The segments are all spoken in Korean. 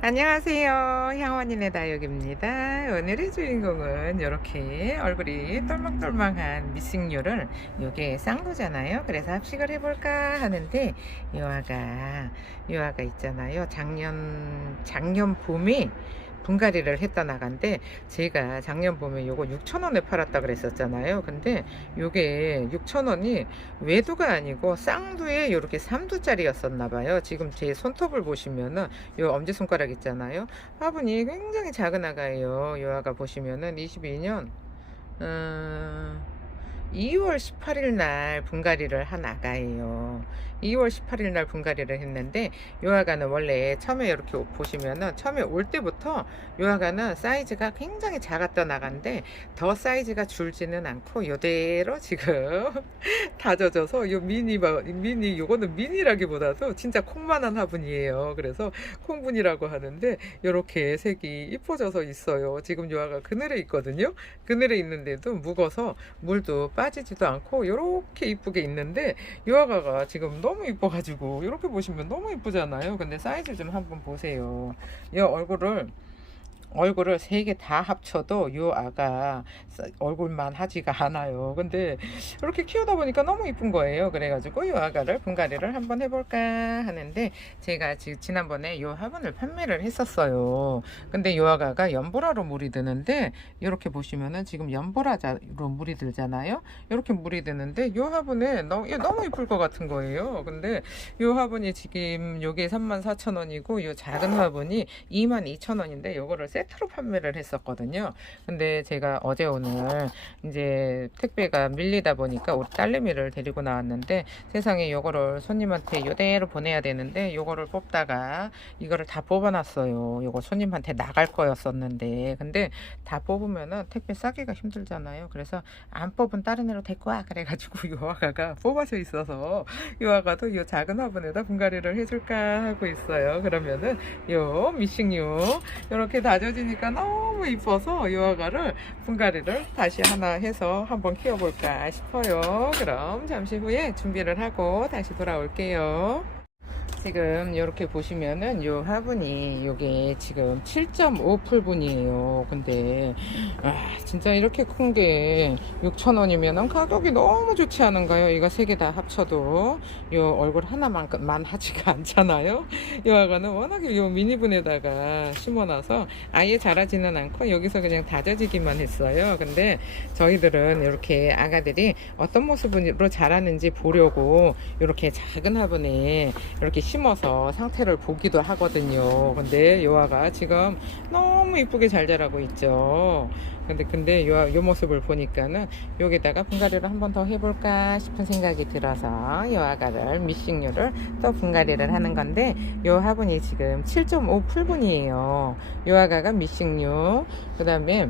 안녕하세요. 향원인의 다육입니다. 오늘의 주인공은 이렇게 얼굴이 똘망똘망한 미싱류를 요게 쌍두잖아요. 그래서 합식을 해볼까 하는데 요아가 요아가 있잖아요. 작년 작년 봄에 분갈이를 했다 나간데 제가 작년 봄에 요거 6,000원에 팔았다 그랬었잖아요. 근데 요게 6,000원이 외두가 아니고 쌍두에 요렇게 3두짜리였었나 봐요. 지금 제 손톱을 보시면은 요 엄지손가락 있잖아요. 화분이 굉장히 작은 아가예요. 요 아가 보시면은 22년 음, 2월 18일 날 분갈이를 한 아가예요. 2월 18일 날 분갈이를 했는데 요 아가는 원래 처음에 이렇게 보시면은 처음에 올 때부터 요 아가는 사이즈가 굉장히 작았던 아가인데 더 사이즈가 줄지는 않고 요대로 지금 다져져서 요 미니 바- 미니 요거는 미니라기보다도 진짜 콩만한 화분이에요. 그래서 콩분이라고 하는데 요렇게 색이 이뻐져서 있어요. 지금 요 아가 그늘에 있거든요. 그늘에 있는데도 묵어서 물도 빠지지도 않고 요렇게 이쁘게 있는데 요 아가가 지금 너무 이뻐가지고 이렇게 보시면 너무 이쁘잖아요. 근데 사이즈 좀 한번 보세요. 이 얼굴을 얼굴을 세 개 다 합쳐도 요 아가 사- 얼굴만 하지가 않아요. 근데 이렇게 키우다 보니까 너무 이쁜 거예요. 그래가지고 요 아가를 분갈이를 한번 해볼까 하는데 제가 지, 지난번에 요 화분을 판매를 했었어요. 근데 요 아가가 연보라로 물이 드는데 이렇게 보시면은 지금 연보라로 물이 들잖아요. 이렇게 물이 드는데 요 화분에 너무, 너무 이쁠 것 같은 거예요. 근데 요 화분이 지금 요게 34,000원이고 요 작은 화분이 22,000원인데 요거를 세트로 판매를 했었거든요. 근데 제가 어제 오늘 이제 택배가 밀리다 보니까 우리 딸내미를 데리고 나왔는데 세상에 요거를 손님한테 요대로 보내야 되는데 요거를 뽑다가 이거를 다 뽑아놨어요. 요거 손님한테 나갈 거였었는데 근데 다 뽑으면은 택배 싸기가 힘들잖아요. 그래서 안 뽑은 다른 애로 데리고 와 그래가지고 요 아가가 뽑아져 있어서 요 아가도 요 작은 화분에다 분갈이를 해줄까 하고 있어요. 그러면은 요 미싱류 이렇게 다져 지니까 너무 이뻐서 요 아가를 분갈이를 다시 하나 해서 한번 키워볼까 싶어요. 그럼 잠시 후에 준비를 하고 다시 돌아올게요. 지금 이렇게 보시면은 요 화분이 요게 지금 7.5 풀분이에요. 근데 아 진짜 이렇게 큰 게 6,000원이면은 가격이 너무 좋지 않은가요? 이거 세 개 다 합쳐도 요 얼굴 하나만큼만 하지가 않잖아요. 요 아가는 워낙에 요 미니분에다가 심어놔서 아예 자라지는 않고 여기서 그냥 다져지기만 했어요. 근데 저희들은 이렇게 아가들이 어떤 모습으로 자라는지 보려고 이렇게 작은 화분에 이렇게 심어서 상태를 보기도 하거든요. 근데 요아가 지금 너무 이쁘게 잘 자라고 있죠. 근데 근데 요, 요 모습을 보니까는 여기다가 분갈이를 한 번 더 해볼까 싶은 생각이 들어서 요 아가를 미싱류를 또 분갈이를 하는 건데 요 화분이 지금 7.5 풀분이에요. 요 아가가 미싱류 그 다음에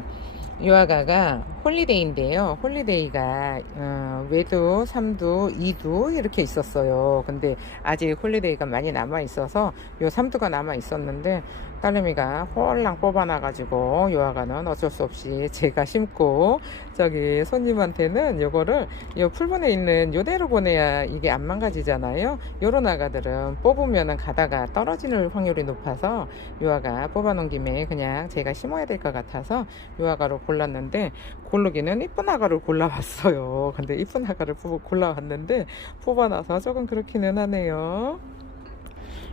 요 아가가 홀리데이인데요. 홀리데이가 어, 외두, 삼두, 이두 이렇게 있었어요. 근데 아직 홀리데이가 많이 남아 있어서 요 삼두가 남아 있었는데 딸내미가 홀랑 뽑아놔가지고 요 아가는 어쩔 수 없이 제가 심고 저기 손님한테는 요거를 요 풀분에 있는 요대로 보내야 이게 안 망가지잖아요. 요런 아가들은 뽑으면은 가다가 떨어지는 확률이 높아서 요 아가 뽑아놓은 김에 그냥 제가 심어야 될 것 같아서 요 아가로 골랐는데 고르기는 이쁜 아가를 골라왔어요. 근데 이쁜 아가를 뽑- 골라왔는데 뽑아놔서 조금 그렇기는 하네요.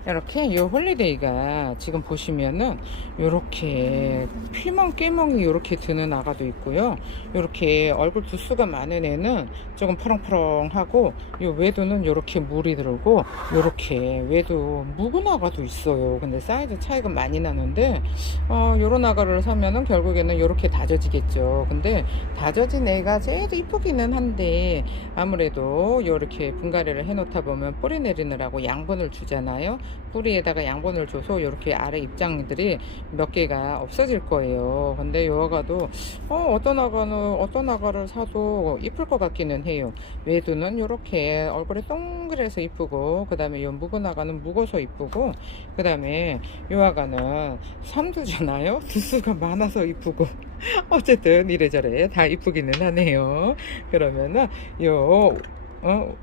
이렇게 이 홀리데이가 지금 보시면은 이렇게 피멍 깨멍이 이렇게 드는 아가도 있고요. 이렇게 얼굴 두수가 많은 애는 조금 퍼렁퍼렁하고 이 외두는 이렇게 물이 들고 이렇게 외두 묵은 아가도 있어요. 근데 사이즈 차이가 많이 나는데 어, 요런 아가를 사면은 결국에는 이렇게 다져지겠죠. 근데 다져진 애가 제일 이쁘기는 한데 아무래도 이렇게 분갈이를 해 놓다 보면 뿌리 내리느라고 양분을 주잖아요. 뿌리에다가 양분을 줘서 이렇게 아래 입장들이 몇 개가 없어질 거예요. 근데 요 아가도 어, 어떤 아가는 어떤 아가를 사도 이쁠 것 같기는 해요. 외두는 이렇게 얼굴에 동그래서 이쁘고 그 다음에 요 묵은 아가는 묵어서 이쁘고 그 다음에 요 아가는 삼두잖아요. 두수가 많아서 이쁘고 어쨌든 이래저래 다 이쁘기는 하네요. 그러면은 요 어,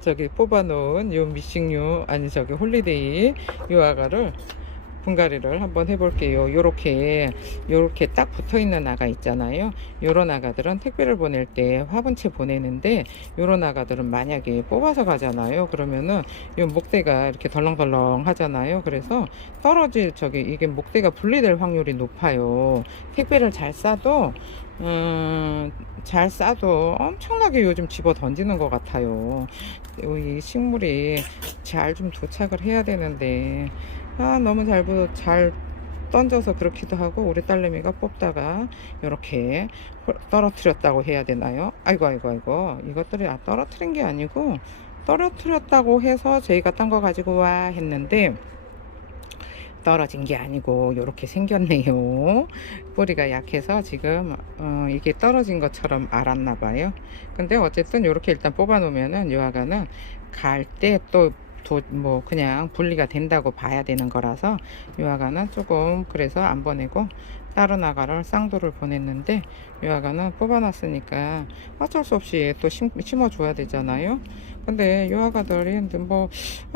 저기 뽑아놓은 요 미싱류 아니 저기 홀리데이 요 아가를 분갈이를 한번 해볼게요. 요렇게 요렇게 딱 붙어있는 아가 있잖아요. 요런 아가들은 택배를 보낼 때 화분채 보내는데 요런 아가들은 만약에 뽑아서 가잖아요. 그러면은 요 목대가 이렇게 덜렁덜렁 하잖아요. 그래서 떨어질 저기 이게 목대가 분리될 확률이 높아요. 택배를 잘 싸도 음, 잘 싸도 엄청나게 요즘 집어 던지는 것 같아요. 이 식물이 잘 좀 도착을 해야 되는데 아 너무 잘, 부- 잘 던져서 그렇기도 하고 우리 딸내미가 뽑다가 이렇게 떨어뜨렸다고 해야 되나요? 아이고 아이고 아이고 이것들이 아, 떨어뜨린 게 아니고 떨어뜨렸다고 해서 저희가 딴 거 가지고 와 했는데 떨어진 게 아니고 이렇게 생겼네요. 뿌리가 약해서 지금 어, 이게 떨어진 것처럼 알았나 봐요. 근데 어쨌든 이렇게 일단 뽑아 놓으면은 요아가는 갈 때또 뭐 그냥 분리가 된다고 봐야 되는 거라서 요아가는 조금 그래서 안 보내고 다른 아가를 쌍도를 보냈는데 요아가는 뽑아놨으니까 어쩔 수 없이 또 심, 심어줘야 되잖아요. 근데 요 아가들이 뭐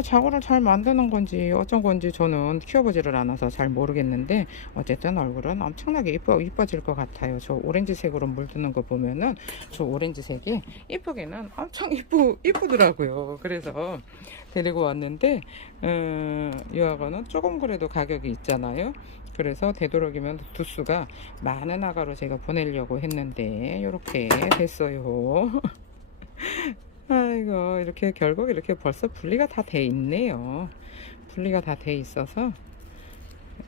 자고를 잘 만드는 건지 어쩐 건지 저는 키워보지를 않아서 잘 모르겠는데 어쨌든 얼굴은 엄청나게 이뻐 이뻐질 것 같아요. 저 오렌지색으로 물드는 거 보면은 저 오렌지색이 이쁘게는 엄청 이쁘 이쁘더라고요. 그래서 데리고 왔는데 음, 이 아가는 조금 그래도 가격이 있잖아요. 그래서 되도록이면 두수가 많은 아가로 제가 보내려고 했는데 이렇게 됐어요. 아이고 이렇게 결국 이렇게 벌써 분리가 다 돼 있네요. 분리가 다 돼 있어서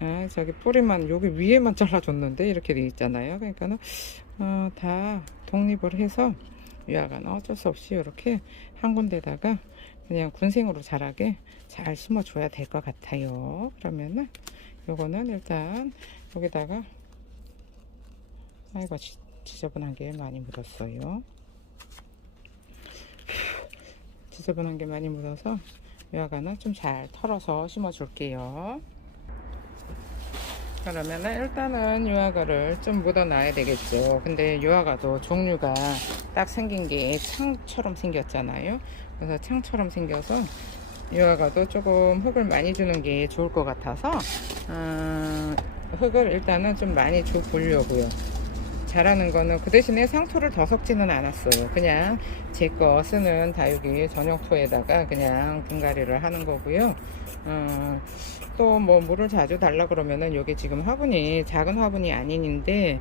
아 저기 뿌리만 여기 위에만 잘라줬는데 이렇게 돼 있잖아요. 그러니까는 어, 다 독립을 해서 위아가는 어쩔 수 없이 이렇게 한 군데다가 그냥 군생으로 자라게 잘 심어줘야 될 것 같아요. 그러면은 요거는 일단 여기다가 아이고 지, 지저분한 게 많이 묻었어요. 지저분한 게 많이 묻어서 요아가는 좀잘 털어서 심어 줄게요. 그러면은 일단은 요아가를 좀 묻어 놔야 되겠죠. 근데 요아가도 종류가 딱 생긴 게 창처럼 생겼잖아요. 그래서 창처럼 생겨서 요아가도 조금 흙을 많이 주는 게 좋을 것 같아서 어, 흙을 일단은 좀 많이 줘 보려고요. 잘하는 거는 그 대신에 상토를 더 섞지는 않았어요. 그냥 제 거 쓰는 다육이 전용토에다가 그냥 분갈이를 하는 거고요. 어, 또뭐 물을 자주 달라 그러면은 여기 지금 화분이 작은 화분이 아닌데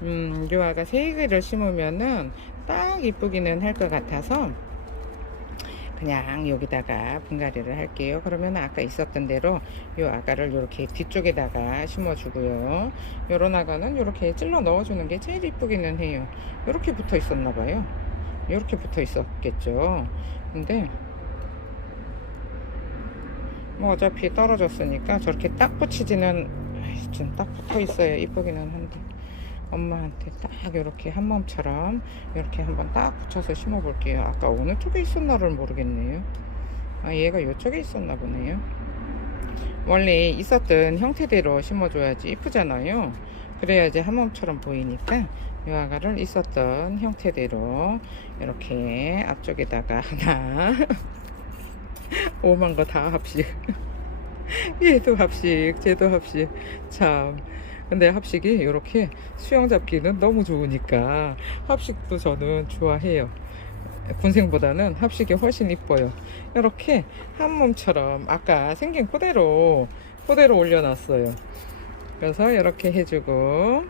음, 요 아가 세 개를 심으면은 딱 이쁘기는 할 것 같아서 그냥 여기다가 분갈이를 할게요. 그러면 아까 있었던 대로 요 아가를 이렇게 뒤쪽에다가 심어주고요. 요런 아가는 이렇게 찔러 넣어주는 게 제일 이쁘기는 해요. 이렇게 붙어 있었나 봐요. 이렇게 붙어 있었겠죠. 근데 뭐 어차피 떨어졌으니까 저렇게 딱 붙이지는 좀딱 붙어 있어야 이쁘기는 한데 엄마한테 딱 이렇게 한 몸처럼 이렇게 한번 딱 붙여서 심어 볼게요. 아까 어느 쪽에 있었나를 모르겠네요. 아 얘가 이쪽에 있었나 보네요. 원래 있었던 형태대로 심어줘야지 이쁘잖아요. 그래야지 한 몸처럼 보이니까 이 아가를 있었던 형태대로 이렇게 앞쪽에다가 하나 오만 거 다 합식. 얘도 합식 쟤도 합식. 참 근데 합식이 이렇게 수영 잡기는 너무 좋으니까 합식도 저는 좋아해요. 군생보다는 합식이 훨씬 이뻐요. 이렇게 한 몸처럼 아까 생긴 그대로 그대로 올려놨어요. 그래서 이렇게 해주고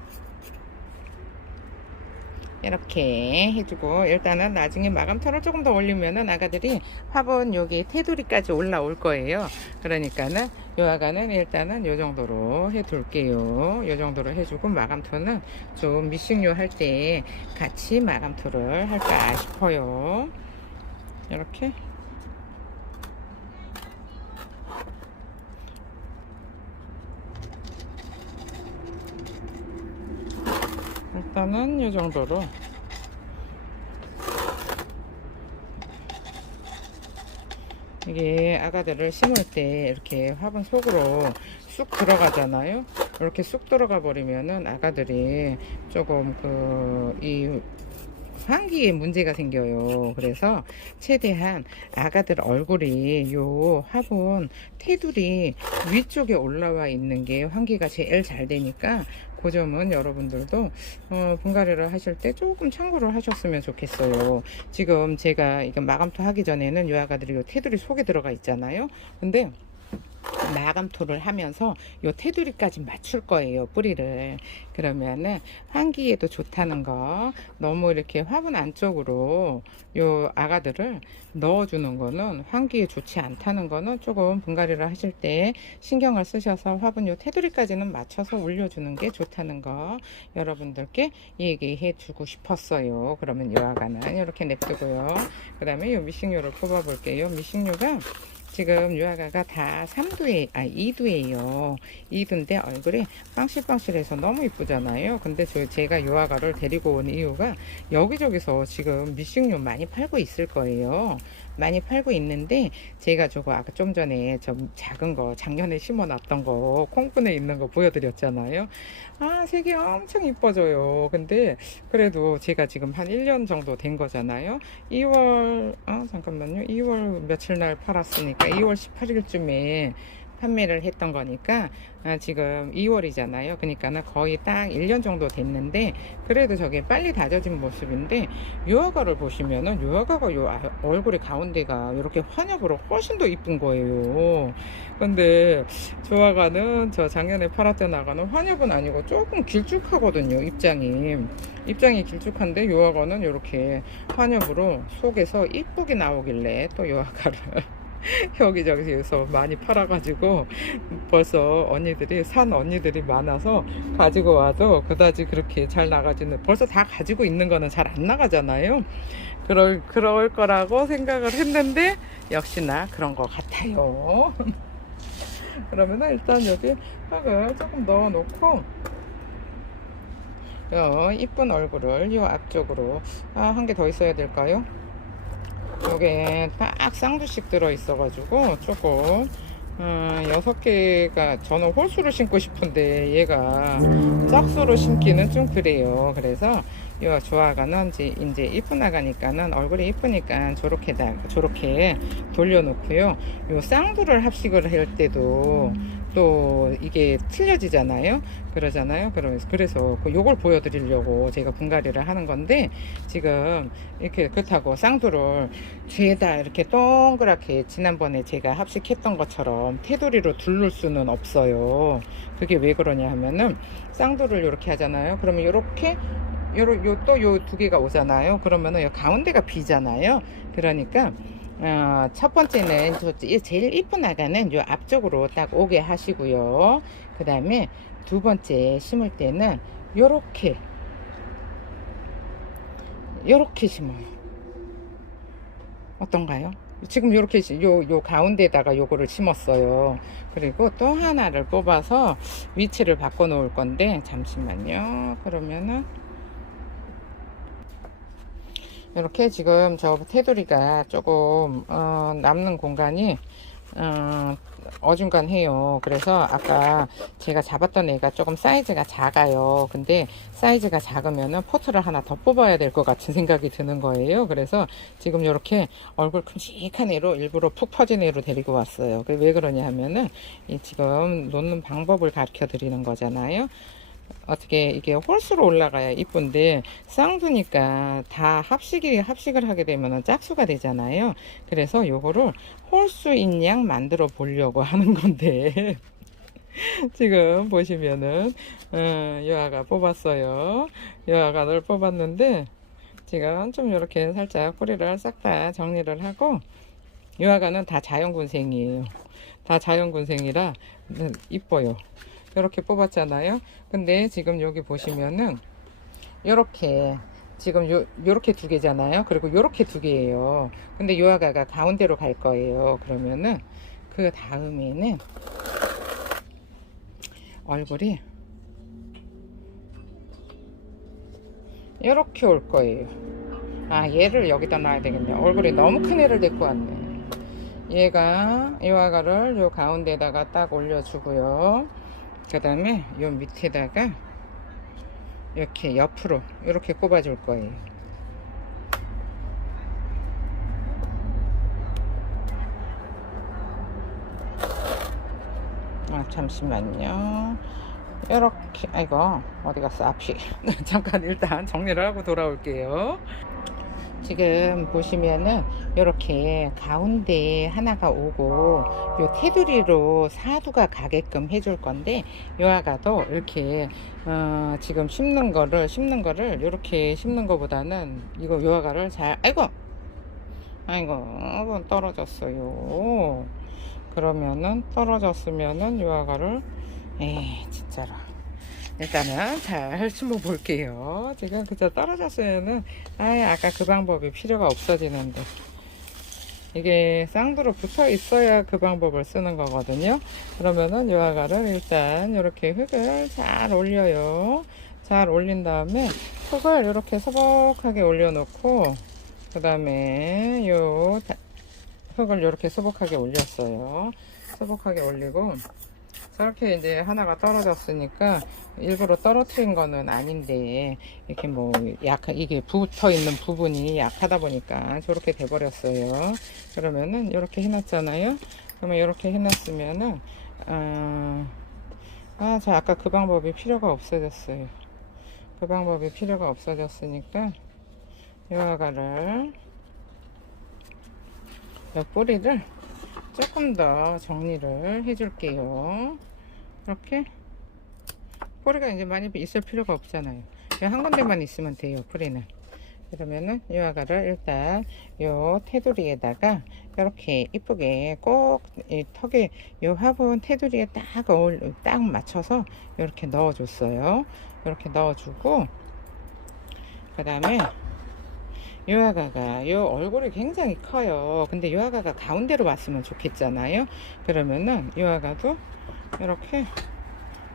이렇게 해주고 일단은 나중에 마감터를 조금 더 올리면은 아가들이 화분 여기 테두리까지 올라올 거예요. 그러니까는 요 아가는 일단은 요 정도로 해 둘게요. 요 정도로 해주고 마감토는 좀 미싱류 할 때 같이 마감토를 할까 싶어요. 이렇게. 일단은 이 정도로 이게 아가들을 심을 때 이렇게 화분 속으로 쑥 들어가잖아요. 이렇게 쑥 들어가 버리면은 아가들이 조금 그 이 환기에 문제가 생겨요. 그래서 최대한 아가들 얼굴이 요 화분 테두리 위쪽에 올라와 있는 게 환기가 제일 잘 되니까 그 점은 여러분들도 어, 분갈이를 하실 때 조금 참고를 하셨으면 좋겠어요. 지금 제가 이거 마감토 하기 전에는 요 아가들이 요 테두리 속에 들어가 있잖아요. 근데 마감토를 하면서 요 테두리까지 맞출 거예요 뿌리를. 그러면은 환기에도 좋다는 거 너무 이렇게 화분 안쪽으로 요 아가들을 넣어주는 거는 환기에 좋지 않다는 거는 조금 분갈이를 하실 때 신경을 쓰셔서 화분 요 테두리까지는 맞춰서 올려주는 게 좋다는 거 여러분들께 얘기해 주고 싶었어요. 그러면 요 아가는 이렇게 냅두고요. 그 다음에 요 미싱류를 뽑아 볼게요. 미싱류가 지금 유아가가 다 3두에, 아, 2두예요. 2두인데 얼굴이 빵실빵실해서 너무 이쁘잖아요. 근데 저, 제가 유아가를 데리고 온 이유가 여기저기서 지금 미싱류 많이 팔고 있을 거예요. 많이 팔고 있는데 제가 저거 아까 좀 전에 좀 작은 거 작년에 심어 놨던 거 콩분에 있는 거 보여드렸잖아요. 아, 색이 엄청 이뻐져요. 근데 그래도 제가 지금 한 1년 정도 된 거잖아요. 2월, 아, 잠깐만요. 2월 며칠 날 팔았으니까 2월 18일쯤에 판매를 했던 거니까 아, 지금 2월이잖아요. 그러니까는 거의 딱 1년 정도 됐는데 그래도 저게 빨리 다져진 모습인데 유화가를 보시면은 유화가가 요 아- 얼굴의 가운데가 이렇게 환엽으로 훨씬 더 이쁜 거예요. 근데 조화가는 저 작년에 팔았던 아가는 환엽은 아니고 조금 길쭉하거든요. 입장이 입장이 길쭉한데 요아가는 이렇게 환엽으로 속에서 이쁘게 나오길래 또 요아가를 여기저기서 많이 팔아가지고 벌써 언니들이 산 언니들이 많아서 가지고 와도 그다지 그렇게 잘 나가지는 벌써 다 가지고 있는 거는 잘 안 나가잖아요. 그럴 그럴 거라고 생각을 했는데 역시나 그런 것 같아요. 그러면은 일단 여기 흙을 조금 넣어 놓고 요 이쁜 얼굴을 요 앞쪽으로 아, 한 개 더 있어야 될까요? 요게 딱 쌍두씩 들어 있어 가지고 조금 어, 여섯 개가 저는 홀수로 심고 싶은데 얘가 짝수로 심기는 좀 그래요. 그래서 요 조아가는 이제 이제 이쁜 아가니까는 얼굴이 이쁘니까 저렇게 다 저렇게 돌려놓고요. 요 쌍두를 합식을 할 때도 또 이게 틀려지잖아요. 그러잖아요. 그러면서 그래서 그 요걸 보여드리려고 제가 분갈이를 하는 건데 지금 이렇게 그렇다고 쌍두를 뒤에다 이렇게 동그랗게 지난번에 제가 합식했던 것처럼 테두리로 둘를 수는 없어요. 그게 왜 그러냐 하면은 쌍두를 이렇게 하잖아요. 그러면 이렇게 요러 요또 요 두 개가 오잖아요. 그러면은 요 가운데가 비잖아요. 그러니까 어, 첫 번째는 저 제일 이쁜 아가는 요 앞쪽으로 딱 오게 하시고요. 그 다음에 두 번째 심을 때는 요렇게 요렇게 심어요. 어떤가요? 지금 요렇게 시- 요, 요 가운데다가 요거를 심었어요. 그리고 또 하나를 뽑아서 위치를 바꿔 놓을 건데 잠시만요. 그러면은 이렇게 지금 저 테두리가 조금 어, 남는 공간이 어, 어중간해요. 그래서 아까 제가 잡았던 애가 조금 사이즈가 작아요. 근데 사이즈가 작으면은 포트를 하나 더 뽑아야 될 것 같은 생각이 드는 거예요. 그래서 지금 이렇게 얼굴 큼직한 애로 일부러 푹 퍼진 애로 데리고 왔어요. 그게 왜 그러냐 하면은 이 지금 놓는 방법을 가르쳐 드리는 거잖아요. 어떻게 이게 홀수로 올라가야 이쁜데 쌍두니까 다 합식이 합식을 하게 되면은 짝수가 되잖아요. 그래서 요거를 홀수인 양 만들어 보려고 하는 건데 지금 보시면은 어, 여아가 뽑았어요. 여아가를 뽑았는데 지금 좀 이렇게 살짝 뿌리를 싹 다 정리를 하고 여아가는 다 자연군생이에요. 다 자연군생이라 음, 이뻐요. 이렇게 뽑았잖아요. 근데 지금 여기 보시면은 이렇게 지금 요 요렇게 두 개잖아요. 그리고 요렇게 두 개예요. 근데 요 아가가 가운데로 갈 거예요. 그러면은 그 다음에는 얼굴이 이렇게 올 거예요. 아 얘를 여기다 놔야 되겠네. 얼굴이 너무 큰 애를 데리고 왔네. 얘가 이 아가를 요 가운데다가 딱 올려주고요. 그 다음에 요 밑에다가 이렇게 옆으로 이렇게 꼽아 줄 거예요. 아 잠시만요. 이렇게 아이고 어디 갔어? 앞이. 잠깐 일단 정리를 하고 돌아올게요. 지금 보시면은 이렇게 가운데 하나가 오고 요 테두리로 사두가 가게끔 해줄 건데 요 아가도 이렇게 어, 지금 심는 거를 심는 거를 이렇게 심는 거보다는 이거 요 아가를 잘 아이고! 아이고 떨어졌어요. 그러면은 떨어졌으면은 요 아가를 에이 진짜로 일단은 잘 심어 볼게요. 지금 그저 떨어졌으면은 아 아까 그 방법이 필요가 없어지는데. 이게 쌍두로 붙어 있어야 그 방법을 쓰는 거거든요. 그러면은 요 아가를 일단 이렇게 흙을 잘 올려요. 잘 올린 다음에 흙을 이렇게 소복하게 올려놓고 그 다음에 요 다- 흙을 이렇게 소복하게 올렸어요. 소복하게 올리고 저렇게 이제 하나가 떨어졌으니까 일부러 떨어뜨린 거는 아닌데 이렇게 뭐 약한 이게 붙어 있는 부분이 약하다 보니까 저렇게 돼 버렸어요. 그러면은 이렇게 해놨잖아요. 그러면 이렇게 해놨으면은 아, 아, 저 아까 그 방법이 필요가 없어졌어요. 그 방법이 필요가 없어졌으니까 이 아가를 이 뿌리를 조금 더 정리를 해줄게요. 이렇게 뿌리가 이제 많이 있을 필요가 없잖아요. 한 군데만 있으면 돼요. 뿌리는. 그러면은 이 아가를 일단 요 테두리에다가 이렇게 이쁘게 꼭 이 턱에 요 화분 테두리에 딱 어울 딱 맞춰서 이렇게 넣어줬어요. 이렇게 넣어주고 그 다음에 요아가가 요 얼굴이 굉장히 커요. 근데 요아가가 가운데로 왔으면 좋겠잖아요. 그러면은 요아가도 이렇게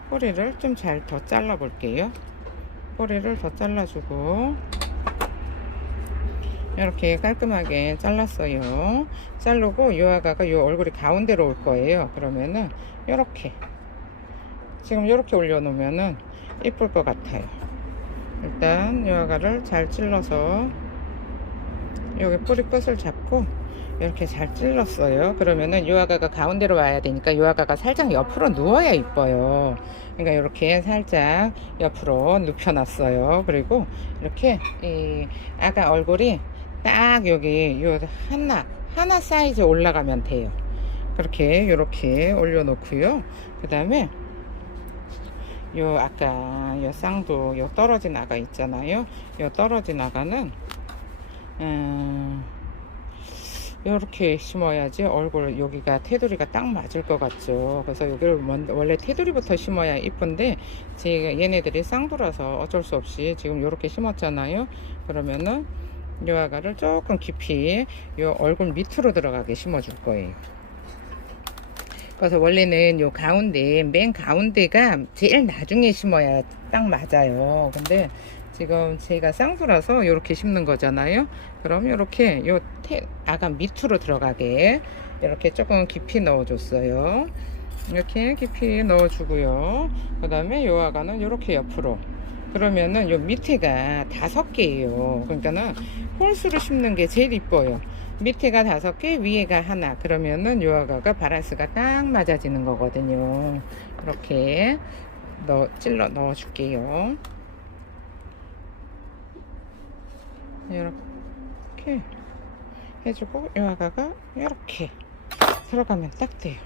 꼬리를 좀 잘 더 잘라 볼게요. 꼬리를 더 잘라주고 이렇게 깔끔하게 잘랐어요. 자르고 요아가가 요 얼굴이 가운데로 올 거예요. 그러면은 이렇게 지금 이렇게 올려놓으면은 이쁠 것 같아요. 일단 요아가를 잘 찔러서 여기 뿌리 끝을 잡고 이렇게 잘 찔렀어요. 그러면은 유아가가 가운데로 와야 되니까 유아가가 살짝 옆으로 누워야 이뻐요. 그러니까 이렇게 살짝 옆으로 눕혀놨어요. 그리고 이렇게 이 아가 얼굴이 딱 여기 요 하나 하나 사이즈 올라가면 돼요. 그렇게 이렇게 올려놓고요. 그 다음에 요 아까 요 쌍도 요 떨어진 아가 있잖아요. 요 떨어진 아가는 음, 이렇게 심어야지 얼굴 여기가 테두리가 딱 맞을 것 같죠. 그래서 여기를 먼- 원래 테두리부터 심어야 이쁜데 제가 얘네들이 쌍두라서 어쩔 수 없이 지금 이렇게 심었잖아요. 그러면은 요 아가를 조금 깊이 요 얼굴 밑으로 들어가게 심어 줄 거예요. 그래서 원래는 요 가운데 맨 가운데가 제일 나중에 심어야 딱 맞아요. 근데 지금 제가 쌍두라서 이렇게 심는 거잖아요. 그럼 이렇게 요 태, 아가 밑으로 들어가게 이렇게 조금 깊이 넣어줬어요. 이렇게 깊이 넣어주고요. 그 다음에 요 아가는 이렇게 옆으로. 그러면은 요 밑에가 다섯 개예요. 그러니까는 홀수로 심는 게 제일 이뻐요. 밑에가 다섯 개, 위에가 하나. 그러면은 요 아가가 바란스가 딱 맞아지는 거거든요. 이렇게 넣어, 찔러 넣어줄게요. 이렇게 해주고 이 아가가 이렇게 들어가면 딱 돼요.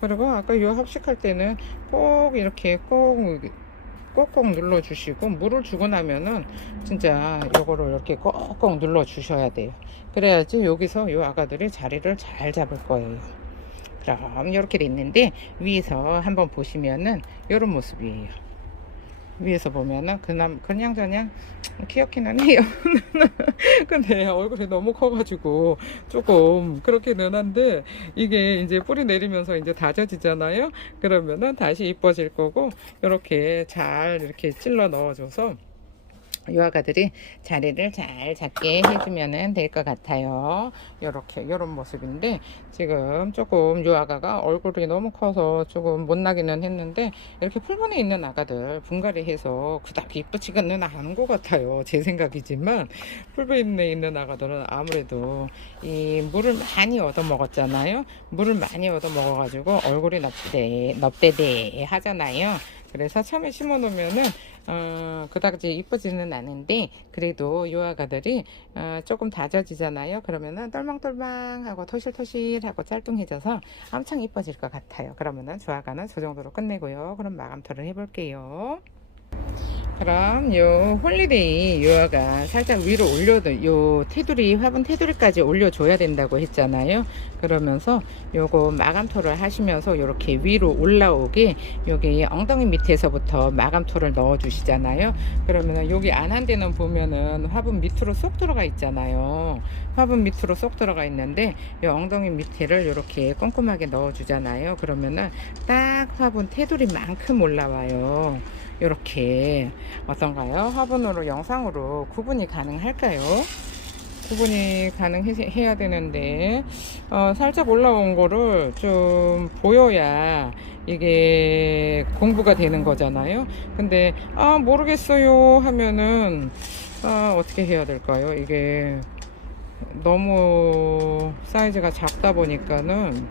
그리고 아까 이 합식할 때는 꼭 이렇게 꼭 꼭꼭 눌러 주시고 물을 주고 나면은 진짜 요거를 이렇게 꼭꼭 눌러 주셔야 돼요. 그래야지 여기서 요 아가들이 자리를 잘 잡을 거예요. 그럼 이렇게 됐는데 위에서 한번 보시면은 이런 모습이에요. 위에서 보면은 그냥 그냥 저냥 귀엽기는 해요. 근데 얼굴이 너무 커가지고 조금 그렇기는 한데 이게 이제 뿌리 내리면서 이제 다져지잖아요. 그러면은 다시 이뻐질 거고 이렇게 잘 이렇게 찔러 넣어줘서 요아가들이 자리를 잘 잡게 해주면 될 것 같아요. 요렇게 요런 모습인데 지금 조금 요아가가 얼굴이 너무 커서 조금 못나기는 했는데 이렇게 풀분에 있는 아가들 분갈이 해서 그닥 이쁘지는 않은 것 같아요. 제 생각이지만 풀분에 있는 아가들은 아무래도 이 물을 많이 얻어 먹었잖아요. 물을 많이 얻어 먹어 가지고 얼굴이 넙대 넙대대 하잖아요. 그래서 처음에 심어 놓으면은 어, 그다지 이쁘지는 않은데 그래도 요 아가들이 어, 조금 다져지잖아요. 그러면은 똘망똘망하고 토실토실하고 짤뚱해져서 엄청 이뻐질 것 같아요. 그러면은 조아가는 저 정도로 끝내고요. 그럼 마감토를 해볼게요. 그럼 요 홀리데이 요아가 살짝 위로 올려도 요 테두리 화분 테두리까지 올려줘야 된다고 했잖아요. 그러면서 요거 마감토를 하시면서 요렇게 위로 올라오게 여기 엉덩이 밑에서부터 마감토를 넣어 주시잖아요. 그러면은 여기 안 한 데는 보면은 화분 밑으로 쏙 들어가 있잖아요. 화분 밑으로 쏙 들어가 있는데 요 엉덩이 밑에를 요렇게 꼼꼼하게 넣어 주잖아요. 그러면은 딱 화분 테두리만큼 올라와요. 요렇게 어떤가요? 화분으로 영상으로 구분이 가능할까요? 구분이 가능해야 되는데 어, 살짝 올라온 거를 좀 보여야 이게 공부가 되는 거잖아요. 근데 아 모르겠어요 하면은 아, 어떻게 해야 될까요? 이게 너무 사이즈가 작다 보니까는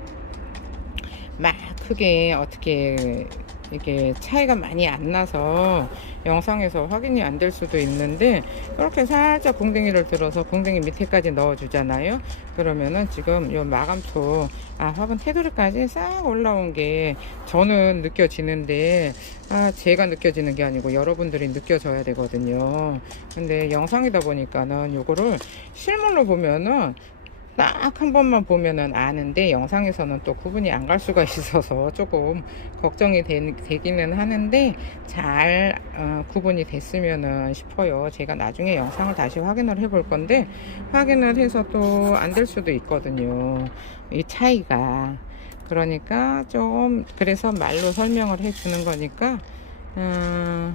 막 크게 어떻게 이게 차이가 많이 안 나서 영상에서 확인이 안 될 수도 있는데 이렇게 살짝 궁뎅이를 들어서 궁뎅이 밑에까지 넣어 주잖아요. 그러면은 지금 요 마감토 아 화분 테두리까지 싹 올라온 게 저는 느껴지는데 아 제가 느껴지는 게 아니고 여러분들이 느껴져야 되거든요. 근데 영상이다 보니까는 요거를 실물로 보면은 딱 한 번만 보면은 아는데 영상에서는 또 구분이 안 갈 수가 있어서 조금 걱정이 되, 되기는 하는데 잘 어, 구분이 됐으면은 싶어요. 제가 나중에 영상을 다시 확인을 해볼 건데 확인을 해서 또 안 될 수도 있거든요. 이 차이가 그러니까 좀 그래서 말로 설명을 해 주는 거니까 음,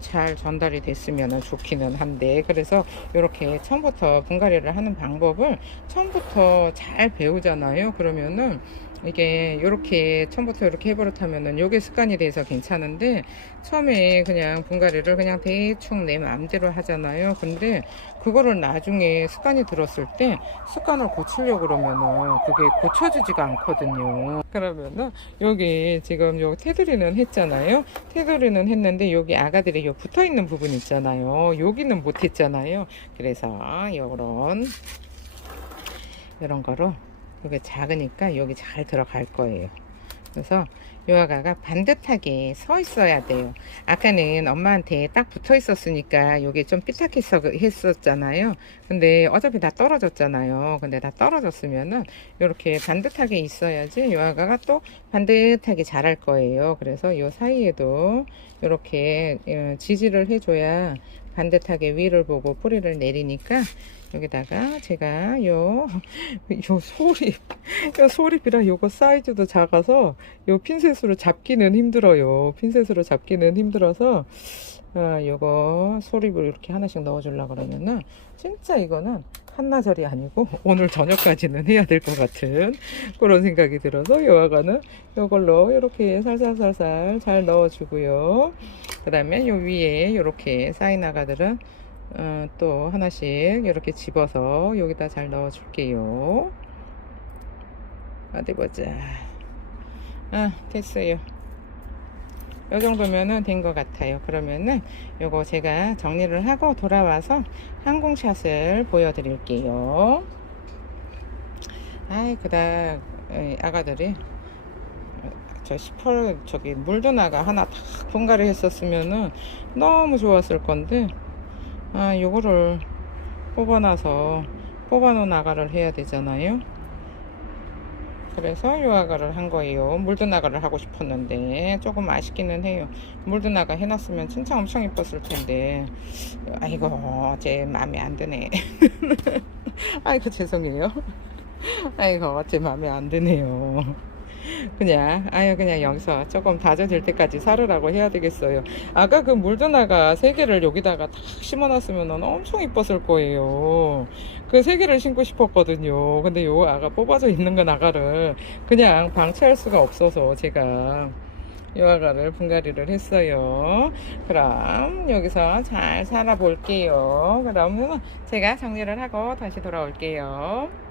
잘 전달이 됐으면 좋기는 한데 그래서 이렇게 처음부터 분갈이를 하는 방법을 처음부터 잘 배우잖아요. 그러면은 이게 이렇게 처음부터 이렇게 해버릇하면은 요게 습관이 돼서 괜찮은데 처음에 그냥 분갈이를 그냥 대충 내 마음대로 하잖아요. 근데 그거를 나중에 습관이 들었을 때 습관을 고치려고 그러면은 그게 고쳐지지가 않거든요. 그러면은 여기 지금 요 테두리는 했잖아요. 테두리는 했는데 여기 아가들이 요 붙어 있는 부분 있잖아요. 여기는 못 했잖아요. 그래서 요런 이런 거로 이게 작으니까 여기 잘 들어갈 거예요. 그래서 요아가가 반듯하게 서 있어야 돼요. 아까는 엄마한테 딱 붙어 있었으니까 요게 좀 삐딱했었잖아요. 근데 어차피 다 떨어졌잖아요. 근데 다 떨어졌으면은 이렇게 반듯하게 있어야지 요아가가 또 반듯하게 자랄 거예요. 그래서 요 사이에도 이렇게 어, 지지를 해줘야 반듯하게 위를 보고 뿌리를 내리니까 여기다가 제가 요, 요 소립, 요 소립이라 요거 사이즈도 작아서 요 핀셋으로 잡기는 힘들어요. 핀셋으로 잡기는 힘들어서, 아, 요거 소립을 이렇게 하나씩 넣어주려고 그러면은, 진짜 이거는 한나절이 아니고 오늘 저녁까지는 해야 될 것 같은 그런 생각이 들어서 요아가는 요걸로 이렇게 살살살살 잘 넣어주고요. 그 다음에 요 위에 이렇게 사인 아가들은 어, 또 하나씩 이렇게 집어서 여기다 잘 넣어 줄게요. 어디 보자. 아 됐어요. 이 정도면은 된 것 같아요. 그러면은 요거 제가 정리를 하고 돌아와서 항공샷을 보여드릴게요. 아이 그다 아가들이 저 시펄 저기 물도 나가 하나 탁 분갈이 했었으면은 너무 좋았을 건데 아 요거를 뽑아놔서 뽑아놓은 아가를 해야 되잖아요. 그래서 요 아가를 한 거예요. 물든 아가를 하고 싶었는데 조금 아쉽기는 해요. 물든 아가 해놨으면 진짜 엄청 이뻤을 텐데. 아이고 제 마음에 안 드네. 아이고 죄송해요. 아이고 제 마음에 안 드네요 그냥 아유 그냥 여기서 조금 다져질 때까지 살으라고 해야 되겠어요. 아까 그 물드나가 세 개를 여기다가 탁 심어놨으면 엄청 이뻤을 거예요. 그 세 개를 심고 싶었거든요. 근데 요 아가 뽑아져 있는 건 아가를 그냥 방치할 수가 없어서 제가 요 아가를 분갈이를 했어요. 그럼 여기서 잘 살아볼게요. 그러면 제가 정리를 하고 다시 돌아올게요.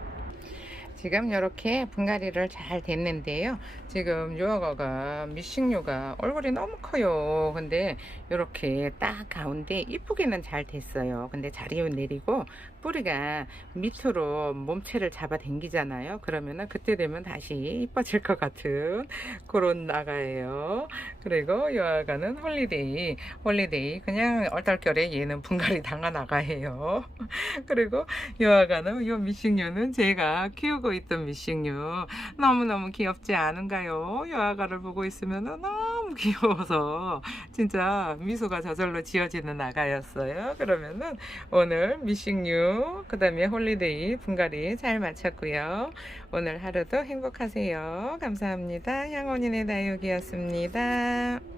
지금 이렇게 분갈이를 잘 됐는데요. 지금 요아가가 미식류가 얼굴이 너무 커요. 근데 이렇게 딱 가운데 이쁘게는 잘 됐어요. 근데 자리 내리고 뿌리가 밑으로 몸체를 잡아 당기잖아요. 그러면은 그때 되면 다시 이뻐질 것 같은 그런 나가예요. 그리고 요아가는 홀리데이, 홀리데이 그냥 얼떨결에 얘는 분갈이 당한 나가예요. 그리고 요아가는 요 미식류는 제가 키우고 있던 미식류 너무너무 귀엽지 않은가 요? 요아가를 보고 있으면 너무 귀여워서 진짜 미소가 저절로 지어지는 아가였어요. 그러면은 오늘 미식류 그 다음에 홀리데이 분갈이 잘 마쳤고요. 오늘 하루도 행복하세요. 감사합니다. 향원인의 다육이었습니다.